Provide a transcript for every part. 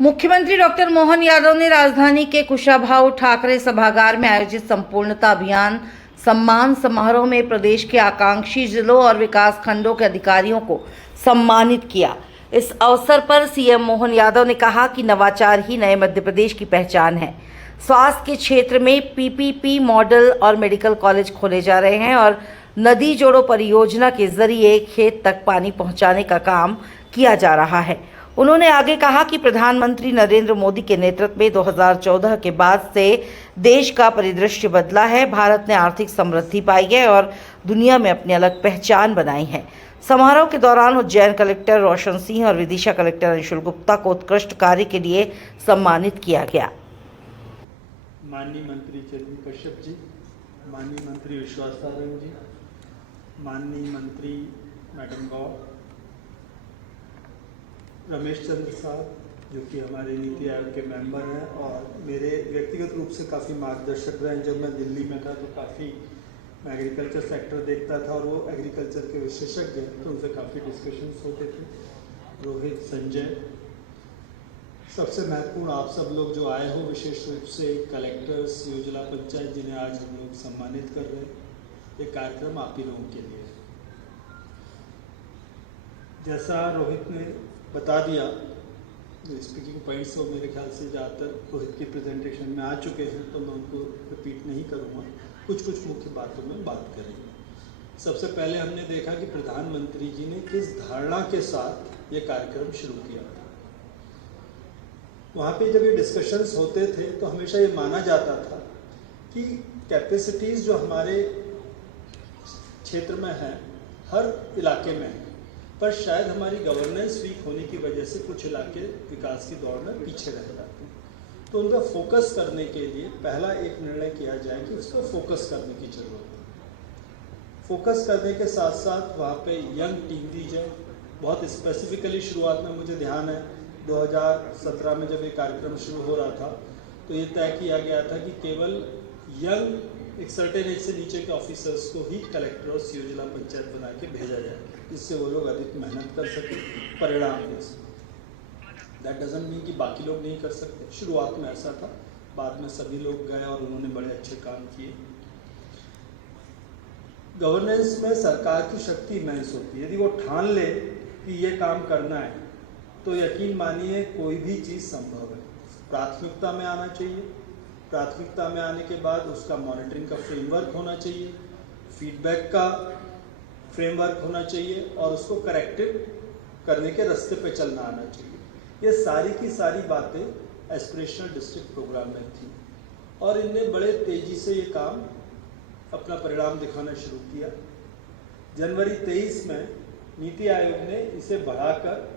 मुख्यमंत्री डॉक्टर मोहन यादव ने राजधानी के कुशाभाऊ ठाकरे सभागार में आयोजित संपूर्णता अभियान सम्मान समारोह में प्रदेश के आकांक्षी जिलों और विकास खंडों के अधिकारियों को सम्मानित किया। इस अवसर पर सीएम मोहन यादव ने कहा कि नवाचार ही नए मध्य प्रदेश की पहचान है। स्वास्थ्य के क्षेत्र में पीपीपी मॉडल और मेडिकल कॉलेज खोले जा रहे हैं और नदी जोड़ो परियोजना के जरिए खेत तक पानी पहुंचाने का काम किया जा रहा है। उन्होंने आगे कहा कि प्रधानमंत्री नरेंद्र मोदी के नेतृत्व में 2014 के बाद से देश का परिदृश्य बदला है। भारत ने आर्थिक समृद्धि पाई है और दुनिया में अपनी अलग पहचान बनाई है। समारोह के दौरान उज्जैन कलेक्टर रोशन सिंह और विदिशा कलेक्टर अंशुल गुप्ता को उत्कृष्ट कार्य के लिए सम्मानित किया गया। माननीय मंत्री चंद्र कश्यप जी, माननीय मंत्री विश्वास सारंग जी, माननीय मंत्री मैडम गौर, रमेश चंद्र साहब जो कि हमारे नीति आयोग के मेंबर हैं और मेरे व्यक्तिगत रूप से काफ़ी मार्गदर्शक रहे। जब मैं दिल्ली में था तो काफ़ी मैं एग्रीकल्चर सेक्टर देखता था और वो एग्रीकल्चर के विशेषज्ञ हैं, तो उनसे काफ़ी डिस्कशंस होते थे। रोहित, संजय, सबसे महत्वपूर्ण आप सब लोग जो आए हो, विशेष रूप से कलेक्टर्स, योजना पंचायत जिन्हें आज हम लोग सम्मानित कर रहे हैं। ये कार्यक्रम आप ही लोगों के लिए। जैसा रोहित ने बता दिया, स्पीकिंग पॉइंट्स वो मेरे ख्याल से ज़्यादातर रोहित की प्रेजेंटेशन में आ चुके हैं, तो मैं उनको रिपीट नहीं करूँगा। कुछ मुख्य बातों में बात करेंगे। सबसे पहले हमने देखा कि प्रधानमंत्री जी ने किस धारणा के साथ ये कार्यक्रम शुरू किया था। वहाँ पे जब ये डिस्कशंस होते थे तो हमेशा ये माना जाता था कि कैपेसिटीज़ जो हमारे क्षेत्र में है, हर इलाके में है, पर शायद हमारी गवर्नेंस वीक होने की वजह से कुछ इलाके विकास की दौड़ में पीछे रह जाते हैं। तो उनका फोकस करने के लिए पहला एक निर्णय किया जाए कि उसको फोकस करने की ज़रूरत है। फोकस करने के साथ साथ वहाँ पे यंग टीम दी जाए। बहुत स्पेसिफिकली शुरुआत में मुझे ध्यान है 2017 में जब ये कार्यक्रम शुरू हो रहा था तो ये तय किया गया था कि केवल यंग एक सर्टेन एज से नीचे के ऑफिसर्स को ही कलेक्टर्स, योजना पंचायत बना के भेजा जाए, जिससे वो लोग अधिक मेहनत कर सके, परिणाम दे सके। दैट डजंट मीन कि बाकी लोग नहीं कर सकते। शुरुआत में ऐसा था, बाद में सभी लोग गए और उन्होंने बड़े अच्छे काम किए। गवर्नेंस में सरकार की शक्ति इमेंस होती है। यदि वो ठान ले कि ये काम करना है तो यकीन मानिए कोई भी चीज़ संभव है। प्राथमिकता में आना चाहिए। प्राथमिकता में आने के बाद उसका मॉनिटरिंग का फ्रेमवर्क होना चाहिए, फीडबैक का फ्रेमवर्क होना चाहिए और उसको करेक्टिव करने के रास्ते पे चलना आना चाहिए। ये सारी की सारी बातें एस्पिरेशनल डिस्ट्रिक्ट प्रोग्राम में थी और इनने बड़े तेजी से ये काम अपना परिणाम दिखाना शुरू किया। जनवरी 23 में नीति आयोग ने इसे बढ़ाकर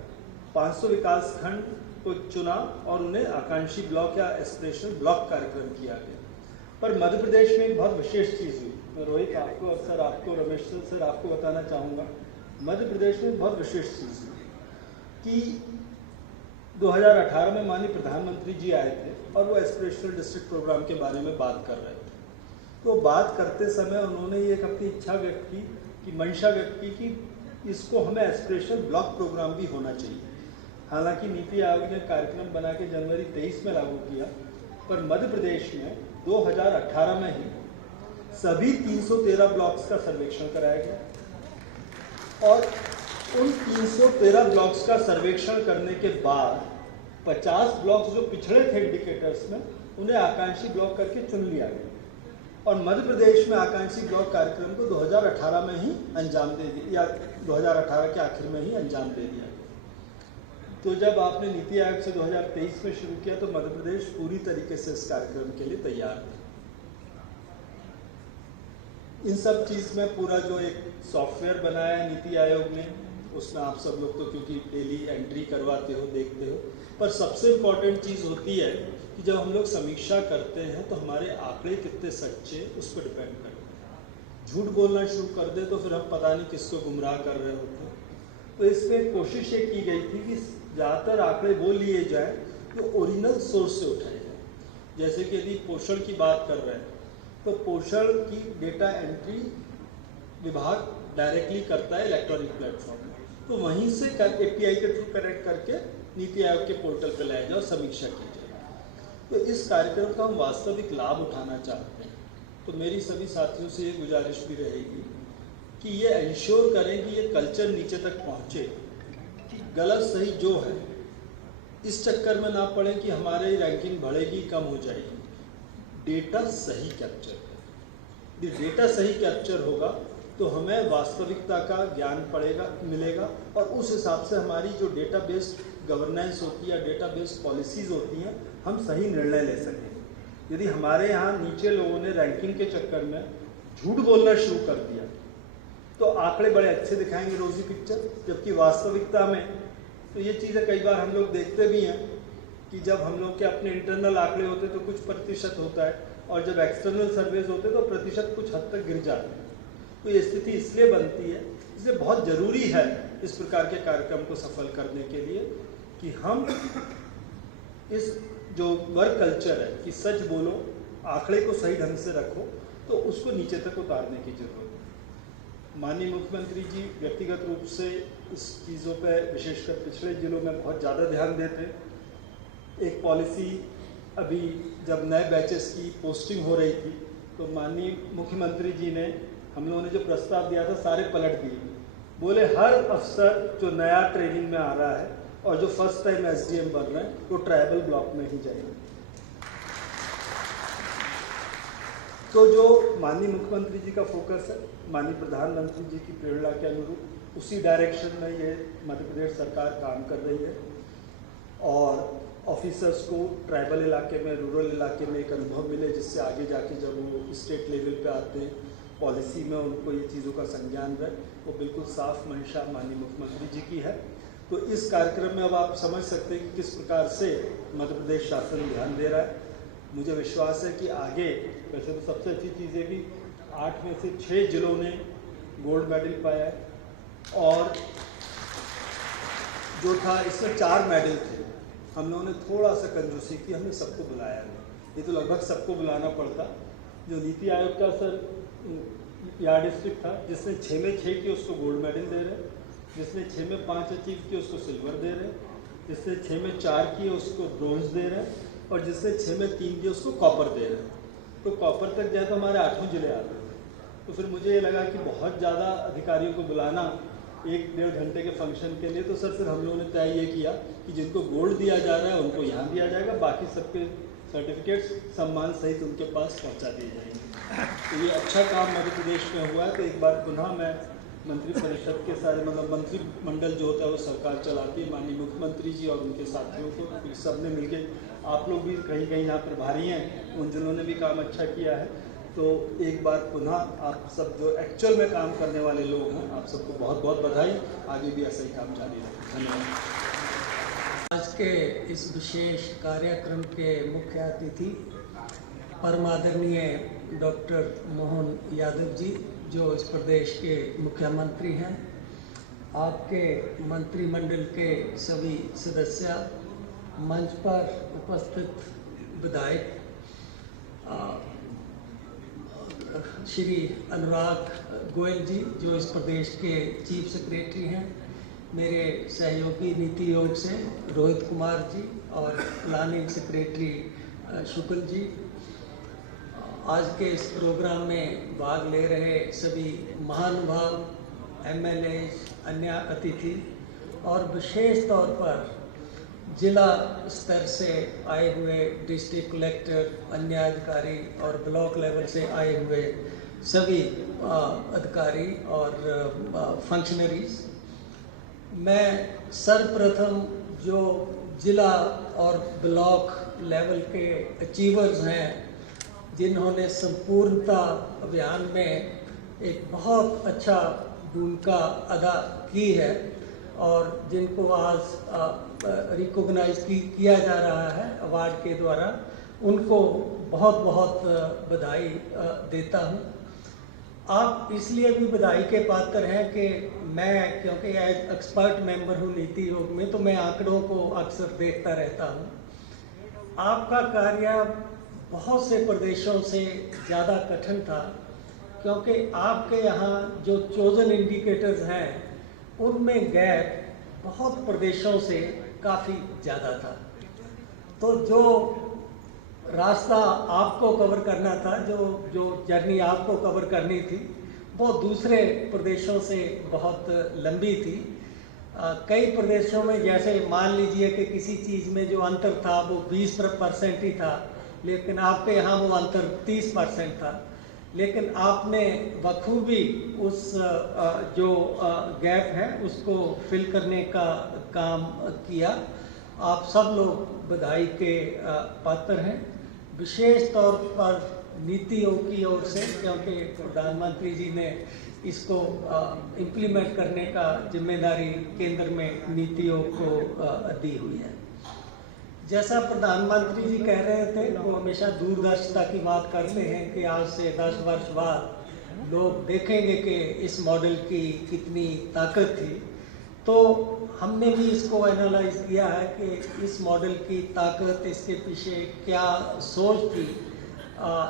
500 विकास खंड को चुना और उन्हें आकांक्षी ब्लॉक या एस्पिरेशनल ब्लॉक कार्यक्रम किया गया। पर मध्य प्रदेश में एक बहुत विशेष चीज़ हुई। मैं रोहित आपको और सर आपको, रमेश सर आपको बताना चाहूँगा, मध्य प्रदेश में बहुत विशेष चीज़ हुई कि 2018 में माननीय प्रधानमंत्री जी आए थे और वो एस्पिरेशनल डिस्ट्रिक्ट प्रोग्राम के बारे में बात कर रहे थे। तो बात करते समय उन्होंने ये एक अपनी इच्छा व्यक्त की मंशा व्यक्त की कि इसको हमें एस्पिरेशनल ब्लॉक प्रोग्राम भी होना चाहिए। हालांकि नीति आयोग ने कार्यक्रम बना के जनवरी 23 में लागू किया, पर मध्य प्रदेश में 2018 में ही सभी 313 ब्लॉक्स का सर्वेक्षण कराया गया और उन 313 ब्लॉक्स का सर्वेक्षण करने के बाद 50 ब्लॉक्स जो पिछड़े थे इंडिकेटर्स में, उन्हें आकांक्षी ब्लॉक करके चुन लिया गया और मध्य प्रदेश में आकांक्षी ब्लॉक कार्यक्रम को 2018 में ही अंजाम दे दिया, या 2018 के आखिर में ही अंजाम दे दिया। तो जब आपने नीति आयोग से 2023 में शुरू किया तो मध्य प्रदेश पूरी तरीके से इस कार्यक्रम के लिए तैयार था। इन सब चीज़ में पूरा जो एक सॉफ्टवेयर बनाया है नीति आयोग ने, उसमें आप सब लोग तो क्योंकि डेली एंट्री करवाते हो, देखते हो, पर सबसे इम्पॉर्टेंट चीज़ होती है कि जब हम लोग समीक्षा करते हैं तो हमारे आंकड़े कितने सच्चे उस पर डिपेंड करते हैं। झूठ बोलना शुरू कर दे तो फिर हम पता नहीं किसको गुमराह कर रहे होते हैं। तो इसमें कोशिश ये की गई थी कि ज़्यादातर आंकड़े वो लिए जाए जो ओरिजिनल सोर्स से उठाए जाए। जैसे कि यदि पोषण की बात कर रहे हैं तो पोषण की डेटा एंट्री विभाग डायरेक्टली करता है इलेक्ट्रॉनिक प्लेटफॉर्म में, तो वहीं से API के थ्रू कनेक्ट करके नीति आयोग के पोर्टल पर लाया जाए और समीक्षा की जाए। तो इस कार्यक्रम का हम वास्तविक लाभ उठाना चाहते हैं। तो मेरी सभी साथियों से ये गुजारिश भी रहेगी कि ये इंश्योर करें कि ये कल्चर नीचे तक पहुँचे, कि गलत सही जो है इस चक्कर में ना पड़े कि हमारी रैंकिंग बढ़ेगी कम हो जाएगी। डेटा सही कैप्चर करें। यदि डेटा सही कैप्चर होगा तो हमें वास्तविकता का ज्ञान मिलेगा और उस हिसाब से हमारी जो डेटा बेस्ड गवर्नेंस होती है, डेटा बेस्ड पॉलिसीज़ होती हैं, हम सही निर्णय ले सकेंगे। यदि हमारे यहाँ नीचे लोगों ने रैंकिंग के चक्कर में झूठ बोलना शुरू कर दिया तो आंकड़े बड़े अच्छे दिखाएंगे, रोजी पिक्चर, जबकि वास्तविकता में तो ये चीज़ें कई बार हम लोग देखते भी हैं कि जब हम लोग के अपने इंटरनल आंकड़े होते तो कुछ प्रतिशत होता है और जब एक्सटर्नल सर्वेज होते तो प्रतिशत कुछ हद तक गिर जाते हैं। तो ये स्थिति इसलिए बनती है, इसलिए बहुत ज़रूरी है इस प्रकार के कार्यक्रम को सफल करने के लिए कि हम इस जो वर्क कल्चर है कि सच बोलो, आंकड़े को सही ढंग से रखो, तो उसको नीचे तक उतारने की जरूरत है। माननीय मुख्यमंत्री जी व्यक्तिगत रूप से इस चीज़ों पर विशेषकर पिछले जिलों में बहुत ज़्यादा ध्यान देते हैं। एक पॉलिसी अभी जब नए बैचेस की पोस्टिंग हो रही थी तो माननीय मुख्यमंत्री जी ने, हम लोगों ने जो प्रस्ताव दिया था सारे पलट दिए। बोले हर अफसर जो नया ट्रेनिंग में आ रहा है और जो फर्स्ट टाइम एसडीएम बन रहे हैं वो ट्राइबल ब्लॉक में ही जाएंगे। तो जो माननीय मुख्यमंत्री जी का फोकस है, माननीय प्रधानमंत्री जी की प्रेरणा के अनुरूप उसी डायरेक्शन में ये मध्य प्रदेश सरकार काम कर रही है और ऑफिसर्स को ट्राइबल इलाके में, रूरल इलाके में एक अनुभव मिले जिससे आगे जाके जब वो स्टेट लेवल पे आते हैं पॉलिसी में उनको ये चीज़ों का संज्ञान रहे। वो बिल्कुल साफ मंशा माननीय मुख्यमंत्री जी की है। तो इस कार्यक्रम में अब आप समझ सकते हैं कि किस प्रकार से मध्य प्रदेश शासन ध्यान दे रहा है। मुझे विश्वास है कि आगे, वैसे तो सबसे अच्छी चीज़ है कि 8 में से 6 जिलों ने गोल्ड मेडल पाया है और जो था इसमें 4 मेडल थे। हम लोगों ने थोड़ा सा कंजूसी की, हमने सबको बुलाया नहीं, ये तो लगभग सबको बुलाना पड़ता। जो नीति आयोग का सर यार्ड डिस्ट्रिक्ट था, जिसने 6 में 6 किए उसको गोल्ड मेडल दे रहे, जिसने 6 में 5 अचीव किए उसको सिल्वर दे रहे, जिसने 6 में 4 किए उसको ब्रोंज दे रहे और जिसने 6 में 3 किए उसको कॉपर दे रहे। तो कॉपर तक जाए तो हमारे 8 जिले आते थे। तो फिर मुझे ये लगा कि बहुत ज़्यादा अधिकारियों को बुलाना 1-1.5 घंटे के फंक्शन के लिए, तो सर फिर हम लोगों ने तय ये किया कि जिनको गोल्ड दिया जा रहा है उनको यहाँ दिया जाएगा, बाकी सबके सर्टिफिकेट्स सम्मान सहित उनके पास पहुँचा दिए जाएंगे। तो ये अच्छा काम मध्य प्रदेश में हुआ है। तो एक बार पुनः मैं मंत्रिपरिषद के सारे मंत्रिमंडल जो होता है वो सरकार चलाती है, माननीय मुख्यमंत्री जी और उनके साथियों को सब ने मिलकर, आप लोग भी कहीं कहीं यहाँ प्रभारी हैं, उन जिन्होंने भी काम अच्छा किया है। तो एक बार पुनः आप सब जो एक्चुअल में काम करने वाले लोग हैं, आप सबको बहुत बहुत बधाई। आगे भी ऐसा ही काम जारी रहे। धन्यवाद। आज के इस विशेष कार्यक्रम के मुख्य अतिथि परम आदरणीय डॉक्टर मोहन यादव जी, जो इस प्रदेश के मुख्यमंत्री हैं, आपके मंत्रिमंडल के सभी सदस्य, मंच पर उपस्थित विधायक, श्री अनुराग गोयल जी जो इस प्रदेश के चीफ सेक्रेटरी हैं, मेरे सहयोगी नीति आयोग से रोहित कुमार जी और प्लानिंग सेक्रेटरी शुक्ल जी, आज के इस प्रोग्राम में भाग ले रहे सभी महानुभाव, एमएलए, अन्य अतिथि और विशेष तौर पर जिला स्तर से आए हुए डिस्ट्रिक्ट कलेक्टर, अन्य अधिकारी और ब्लॉक लेवल से आए हुए सभी अधिकारी और फंक्शनरीज। मैं सर्वप्रथम जो जिला और ब्लॉक लेवल के अचीवर्स हैं, जिन्होंने संपूर्णता अभियान में एक बहुत अच्छा भूमिका अदा की है और जिनको आज रिकॉग्नाइज किया जा रहा है अवार्ड के द्वारा, उनको बहुत बहुत बधाई देता हूँ। आप इसलिए भी बधाई के पात्र हैं कि मैं, क्योंकि एज एक्सपर्ट मेंबर हूँ नीति आयोग में, तो मैं आंकड़ों को अक्सर देखता रहता हूँ। आपका कार्य बहुत से प्रदेशों से ज़्यादा कठिन था, क्योंकि आपके यहाँ जो चोजन इंडिकेटर्स हैं उनमें गैप बहुत प्रदेशों से काफ़ी ज़्यादा था। तो जो रास्ता आपको कवर करना था, जो जर्नी आपको कवर करनी थी, वो दूसरे प्रदेशों से बहुत लंबी थी। कई प्रदेशों में जैसे मान लीजिए कि किसी चीज़ में जो अंतर था वो 20% ही था, लेकिन आपके यहाँ वो अंतर 30% था। लेकिन आपने बखूबी उस जो गैप है उसको फिल करने का काम किया। आप सब लोग बधाई के पात्र हैं, विशेष तौर पर नीतियों की ओर से, क्योंकि प्रधानमंत्री जी ने इसको इम्प्लीमेंट करने का जिम्मेदारी केंद्र में नीतियों को दी हुई है। जैसा प्रधानमंत्री जी कह रहे थे, वो हमेशा दूरदर्शिता की बात करते हैं कि आज से 10 वर्ष बाद लोग देखेंगे कि इस मॉडल की कितनी ताकत थी। तो हमने भी इसको एनालाइज किया है कि इस मॉडल की ताकत, इसके पीछे क्या सोच थी।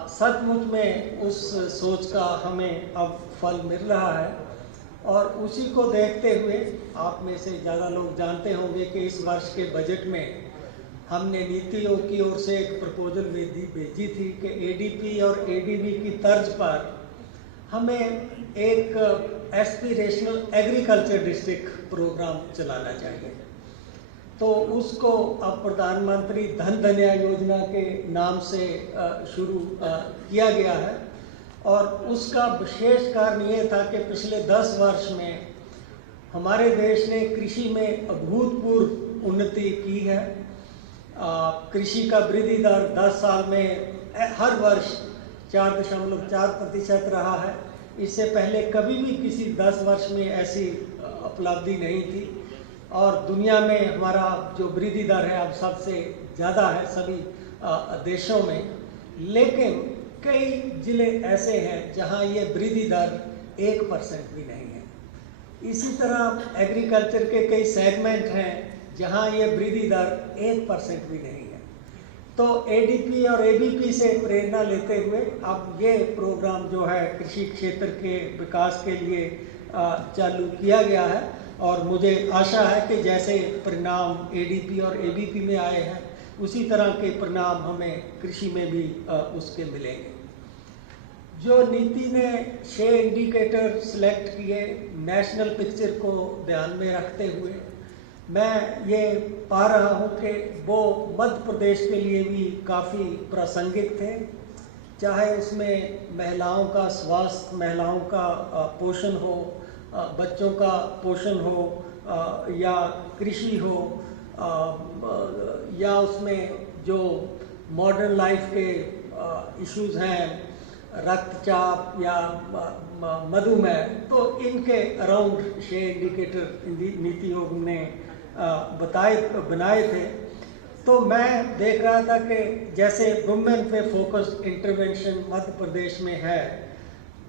सचमुच में उस सोच का हमें अब फल मिल रहा है, और उसी को देखते हुए आप में से ज़्यादा लोग जानते होंगे कि इस वर्ष के बजट में हमने नीतियों की ओर से एक प्रपोजल भेजी थी कि एडीपी और एडीबी की तर्ज पर हमें एक एस्पिरेशनल एग्रीकल्चर डिस्ट्रिक्ट प्रोग्राम चलाना चाहिए। तो उसको अब प्रधानमंत्री धन धन्या योजना के नाम से शुरू किया गया है, और उसका विशेष कारण ये था कि पिछले 10 वर्ष में हमारे देश ने कृषि में अभूतपूर्व उन्नति की है। कृषि का वृद्धि दर 10 साल में हर वर्ष 4.4% रहा है। इससे पहले कभी भी किसी 10 वर्ष में ऐसी उपलब्धि नहीं थी, और दुनिया में हमारा जो वृद्धि दर है अब सबसे ज़्यादा है सभी देशों में। लेकिन कई जिले ऐसे हैं जहां ये वृद्धि दर 1% भी नहीं है। इसी तरह एग्रीकल्चर के कई सेगमेंट हैं जहां ये वृद्धि दर 1% भी नहीं है। तो एडीपी और एबीपी से प्रेरणा लेते हुए अब ये प्रोग्राम जो है कृषि क्षेत्र के विकास के लिए चालू किया गया है, और मुझे आशा है कि जैसे परिणाम एडीपी और एबीपी में आए हैं उसी तरह के परिणाम हमें कृषि में भी उसके मिलेंगे। जो नीति ने 6 इंडिकेटर सिलेक्ट किए नेशनल पिक्चर को ध्यान में रखते हुए, मैं ये पा रहा हूँ कि वो मध्य प्रदेश के लिए भी काफ़ी प्रासंगिक थे। चाहे उसमें महिलाओं का स्वास्थ्य, महिलाओं का पोषण हो, बच्चों का पोषण हो, या कृषि हो, या उसमें जो मॉडर्न लाइफ के इश्यूज हैं, रक्तचाप या मधुमेह, तो इनके अराउंड 6 इंडिकेटर नीति आयोग ने बनाए थे। तो मैं देख रहा था कि जैसे वुमेन पे फोकस्ड इंटरवेंशन मध्य प्रदेश में है,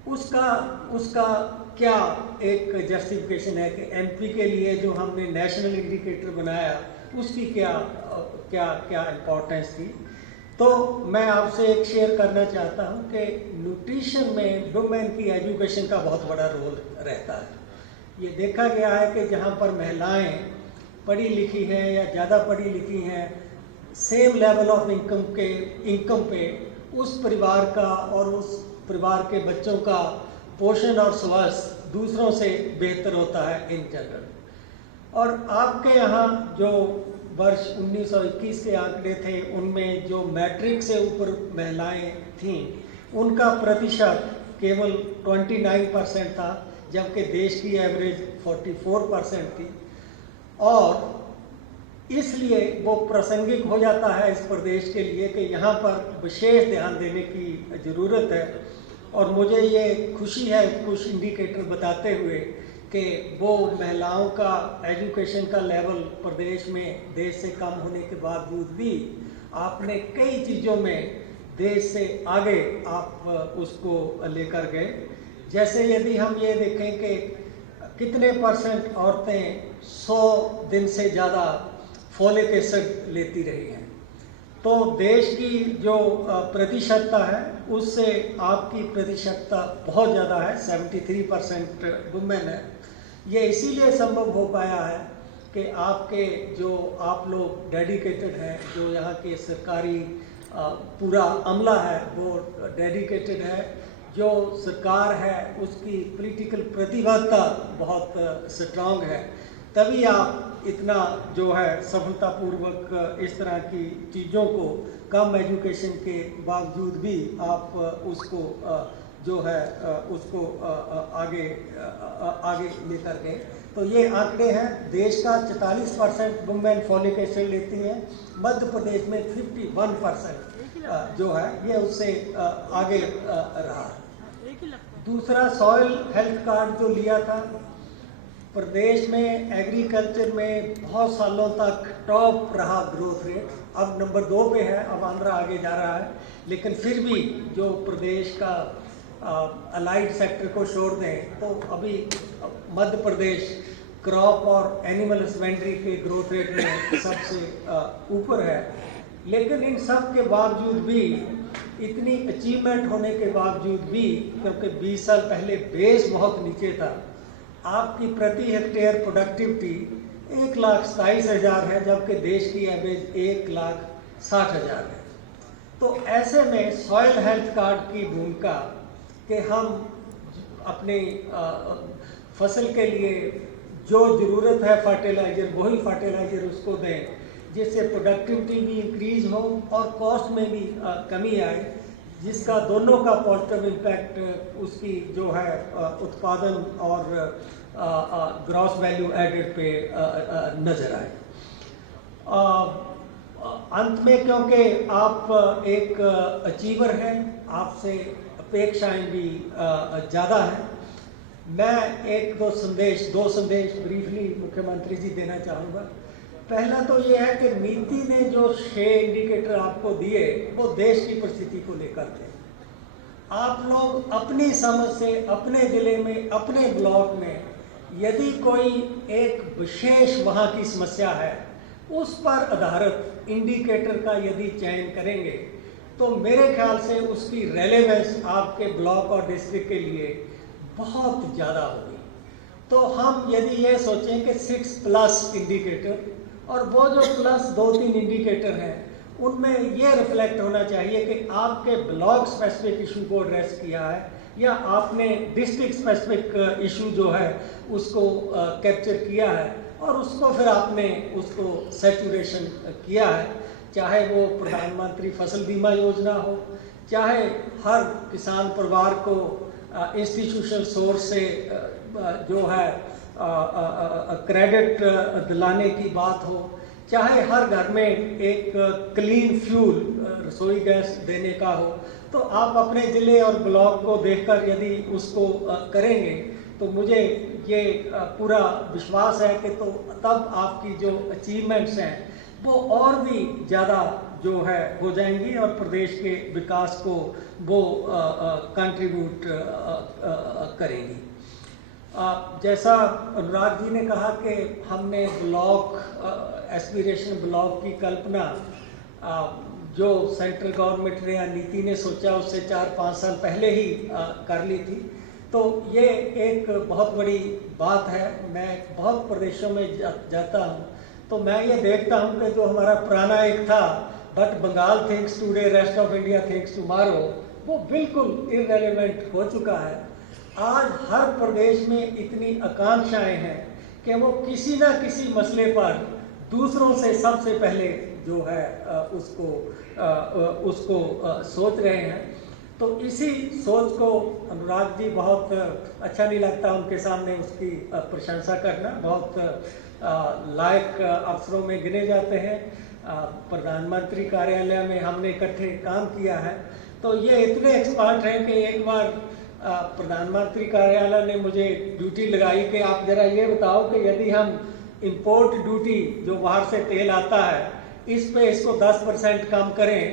उसका क्या एक जस्टिफिकेशन है कि एमपी के लिए जो हमने नेशनल इंडिकेटर बनाया उसकी क्या इम्पोर्टेंस थी। तो मैं आपसे एक शेयर करना चाहता हूं कि न्यूट्रिशन में वुमेन की एजुकेशन का बहुत बड़ा रोल रहता है। ये देखा गया है कि जहां पर महिलाएं पढ़ी लिखी हैं या ज़्यादा पढ़ी लिखी हैं, सेम लेवल ऑफ इनकम पे उस परिवार का और उस परिवार के बच्चों का पोषण और स्वास्थ्य दूसरों से बेहतर होता है इन जनरल। और आपके यहाँ जो वर्ष 1921 के आंकड़े थे, उनमें जो मैट्रिक से ऊपर महिलाएं थीं उनका प्रतिशत केवल 29% था, जबकि देश की एवरेज 44% थी। और इसलिए वो प्रासंगिक हो जाता है इस प्रदेश के लिए कि यहाँ पर विशेष ध्यान देने की ज़रूरत है। और मुझे ये खुशी है कुछ इंडिकेटर बताते हुए कि वो महिलाओं का एजुकेशन का लेवल प्रदेश में देश से कम होने के बावजूद भी आपने कई चीज़ों में देश से आगे आप उसको लेकर गए। जैसे यदि हम ये देखें कि कितने % औरतें 100 दिन से ज़्यादा फोलिक एसिड लेती रही हैं, तो देश की जो प्रतिशतता है उससे आपकी प्रतिशतता बहुत ज़्यादा है, 73% वुमेन है। ये इसीलिए संभव हो पाया है कि आपके जो आप लोग डेडिकेटेड हैं, जो यहाँ के सरकारी पूरा अमला है वो डेडिकेटेड है, जो सरकार है उसकी पॉलिटिकल प्रतिबद्धता बहुत स्ट्रांग है, तभी आप इतना जो है सफलतापूर्वक इस तरह की चीज़ों को कम एजुकेशन के बावजूद भी आप उसको जो है उसको आगे आगे लेकर गए। तो ये आंकड़े हैं, देश का 44% वुमेन फॉलिक एसिड लेती हैं, मध्य प्रदेश में 51% जो है ये उससे आगे रहा। दूसरा, सॉइल हेल्थ कार्ड जो लिया था, प्रदेश में एग्रीकल्चर में बहुत सालों तक टॉप रहा ग्रोथ रेट, अब नंबर 2 पे है, अब आंध्रा आगे जा रहा है, लेकिन फिर भी जो प्रदेश का अलाइड सेक्टर को छोड़ दें तो अभी मध्य प्रदेश क्रॉप और एनिमल हस्बेंड्री के ग्रोथ रेट में सबसे ऊपर है। लेकिन इन सब के बावजूद भी, इतनी अचीवमेंट होने के बावजूद भी, क्योंकि 20 साल पहले बेस बहुत नीचे था, आपकी प्रति हेक्टेयर प्रोडक्टिविटी 1,27,000 है, जबकि देश की एवरेज 1,60,000 है। तो ऐसे में सॉइल हेल्थ कार्ड की भूमिका कि हम अपने फसल के लिए जो ज़रूरत है फर्टिलाइज़र, वही फर्टिलाइज़र उसको दें, जिससे प्रोडक्टिविटी भी इंक्रीज हो और कॉस्ट में भी कमी आए, जिसका दोनों का पॉजिटिव इम्पैक्ट उसकी जो है उत्पादन और ग्रॉस वैल्यू एडेड पे नज़र आए। अंत में, क्योंकि आप एक अचीवर हैं, आपसे अपेक्षाएं भी ज़्यादा हैं, मैं दो संदेश ब्रीफली मुख्यमंत्री जी देना चाहूँगा। पहला तो ये है कि नीति ने जो 6 इंडिकेटर आपको दिए वो देश की परिस्थिति को लेकर थे। आप लोग अपनी समझ से अपने ज़िले में, अपने ब्लॉक में, यदि कोई एक विशेष वहाँ की समस्या है, उस पर आधारित इंडिकेटर का यदि चयन करेंगे तो मेरे ख्याल से उसकी रेलेवेंस आपके ब्लॉक और डिस्ट्रिक्ट के लिए बहुत ज़्यादा होगी। तो हम यदि ये सोचें कि 6+ इंडिकेटर, और वो जो प्लस 2-3 इंडिकेटर हैं उनमें ये रिफ्लेक्ट होना चाहिए कि आपके ब्लॉक स्पेसिफिक इशू को एड्रेस किया है या आपने डिस्ट्रिक्ट स्पेसिफिक इशू जो है उसको कैप्चर किया है और उसको फिर आपने उसको सैचुरेशन किया है, चाहे वो प्रधानमंत्री फसल बीमा योजना हो, चाहे हर किसान परिवार को इंस्टीट्यूशनल सोर्स से जो है क्रेडिट दिलाने की बात हो, चाहे हर घर में एक क्लीन फ्यूल रसोई गैस देने का हो, तो आप अपने ज़िले और ब्लॉक को देखकर यदि उसको करेंगे तो मुझे ये पूरा विश्वास है कि तो तब आपकी जो अचीवमेंट्स हैं वो और भी ज़्यादा जो है हो जाएंगी और प्रदेश के विकास को वो कंट्रीब्यूट करेंगी। जैसा अनुराग जी ने कहा कि हमने ब्लॉक एस्पिरेशन ब्लॉक की कल्पना जो सेंट्रल गवर्नमेंट ने या नीति ने सोचा उससे 4-5 साल पहले ही कर ली थी, तो ये एक बहुत बड़ी बात है। मैं बहुत प्रदेशों में जाता हूँ तो मैं ये देखता हूँ कि जो हमारा पुराना एक था, but Bengal thinks today rest of India thinks tomorrow, वो बिल्कुल इररेलेवेंट हो चुका है। आज हर प्रदेश में इतनी आकांक्षाएं हैं कि वो किसी ना किसी मसले पर दूसरों से सबसे पहले जो है उसको सोच रहे हैं। तो इसी सोच को अनुराग जी, बहुत अच्छा नहीं लगता उनके सामने उसकी प्रशंसा करना, बहुत लायक अफसरों में गिने जाते हैं। प्रधानमंत्री कार्यालय में हमने इकट्ठे काम किया है, तो ये इतने एक्सपर्ट हैं कि एक बार प्रधानमंत्री कार्यालय ने मुझे ड्यूटी लगाई कि आप जरा ये बताओ कि यदि हम इंपोर्ट ड्यूटी जो बाहर से तेल आता है इस पे इसको 10% कम करें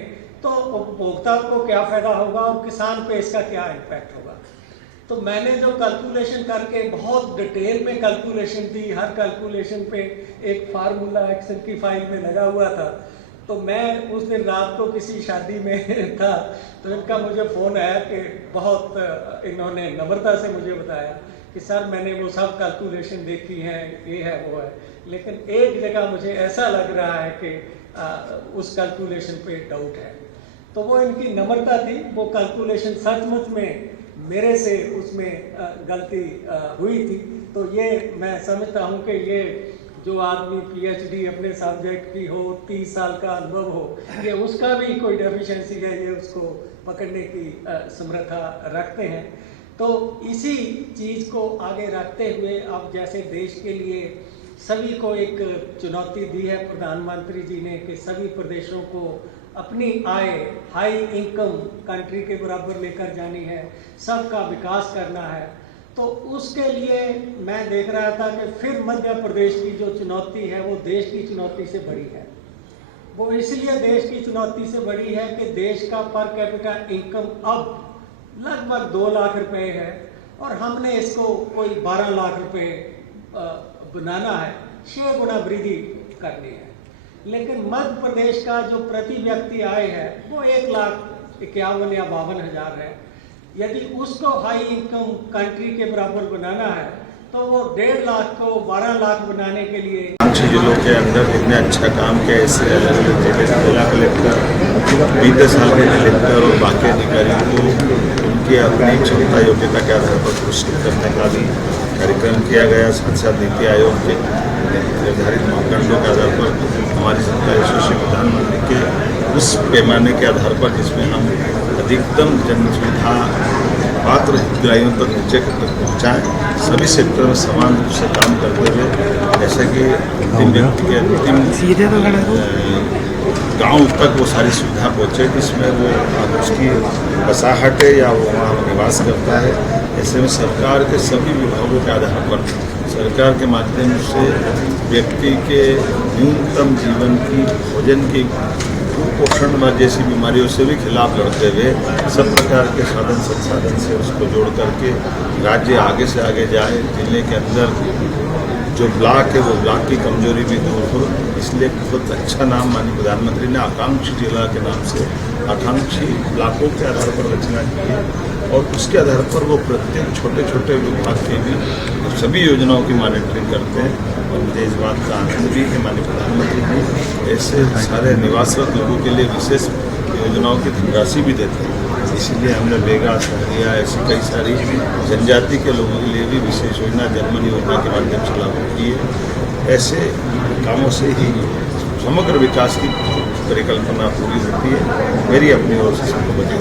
तो उपभोक्ता को क्या फ़ायदा होगा और किसान पे इसका क्या इम्पैक्ट होगा। तो मैंने जो कैलकुलेशन करके बहुत डिटेल में कैलकुलेशन दी, हर कैलकुलेशन पे एक फार्मूला एक्सेल की फाइल में लगा हुआ था। तो मैं उस दिन रात को किसी शादी में था, तो इनका मुझे फ़ोन आया कि बहुत इन्होंने नम्रता से मुझे बताया कि सर मैंने वो सब कैलकुलेशन देखी हैं, ये है वो है, लेकिन एक जगह मुझे ऐसा लग रहा है कि उस कैलकुलेशन पे डाउट है। तो वो इनकी नम्रता थी, वो कैलकुलेशन सचमुच में मेरे से उसमें गलती हुई थी। तो ये मैं समझता हूँ कि ये जो आदमी पीएचडी अपने सब्जेक्ट की हो, 30 साल का अनुभव हो, ये उसका भी कोई डेफिशिएंसी है, ये उसको पकड़ने की समर्था रखते हैं। तो इसी चीज़ को आगे रखते हुए अब जैसे देश के लिए सभी को एक चुनौती दी है प्रधानमंत्री जी ने कि सभी प्रदेशों को अपनी आय हाई इनकम कंट्री के बराबर लेकर जानी है, सबका विकास करना है। तो उसके लिए मैं देख रहा था कि फिर मध्य प्रदेश की जो चुनौती है वो देश की चुनौती से बड़ी है। वो इसलिए देश की चुनौती से बड़ी है कि देश का पर कैपिटा इनकम अब लगभग 2 लाख रुपए है और हमने इसको कोई 12 लाख रुपए बनाना है, 6 गुना वृद्धि करनी है। लेकिन मध्य प्रदेश का जो प्रति व्यक्ति आय है वो 1,51,000 या 52,000 है। यदि उसको हाई इनकम कंट्री के बराबर बनाना है तो वो 1.5 लाख को 12 लाख बनाने के लिए जिलों के अंदर इतने अच्छा काम किया, इससे अलग अलग जिले के जिला कलेक्टर, बीते साल के कलेक्टर और बाकी अधिकारियों को उनकी अपनी क्षमता योग्यता के आधार पर पुरस्कृत करने का भी कार्यक्रम किया गया। साथ साथ नीति आयोग के निर्धारित मापदंडों के आधार पर हमारी सरकार यशस्वी प्रधानमंत्री के उस पैमाने के आधार पर जिसमें हम अधिकतम जन सुविधा पात्र हितग्राहियों तक नीचे तक पहुँचाएँ, सभी सेक्टर में समान रूप से काम करते हुए, जैसे कि अंतिम व्यक्ति के अंतिम गांव तक वो सारी सुविधा पहुँचे जिसमें वो उसकी बसाहट है या वो वहाँ निवास करता है। ऐसे में सरकार के सभी विभागों के आधार पर सरकार के माध्यम से व्यक्ति के न्यूनतम जीवन की भोजन की कुपोषण व जैसी बीमारियों से भी खिलाफ लड़ते हुए सब प्रकार के साधन संसाधन से उसको जोड़ करके राज्य आगे से आगे जाए, जिले के अंदर जो ब्लॉक है वो ब्लॉक की कमजोरी भी दूर हो। इसलिए बहुत अच्छा नाम माननीय प्रधानमंत्री ने आकांक्षी जिला के नाम से आकांक्षी ब्लॉकों के आधार पर रचना की है और उसके आधार पर वो प्रत्येक छोटे छोटे विभाग के भी सभी योजनाओं की मॉनिटरिंग करते हैं। और मुझे इस बात का आनंद भी है माननीय प्रधानमंत्री जी ऐसे सारे निवासरत लोगों के लिए विशेष योजनाओं की धनराशि भी देते हैं। इसीलिए हमने बेगा सहरिया ऐसी कई सारी जनजाति के लोगों के लिए भी विशेष योजना जर्मन योजना के माध्यम से लागू की है। ऐसे कामों से ही समग्र विकास की परिकल्पना पूरी होती है। मेरी अपनी ओर से सबको बधाई।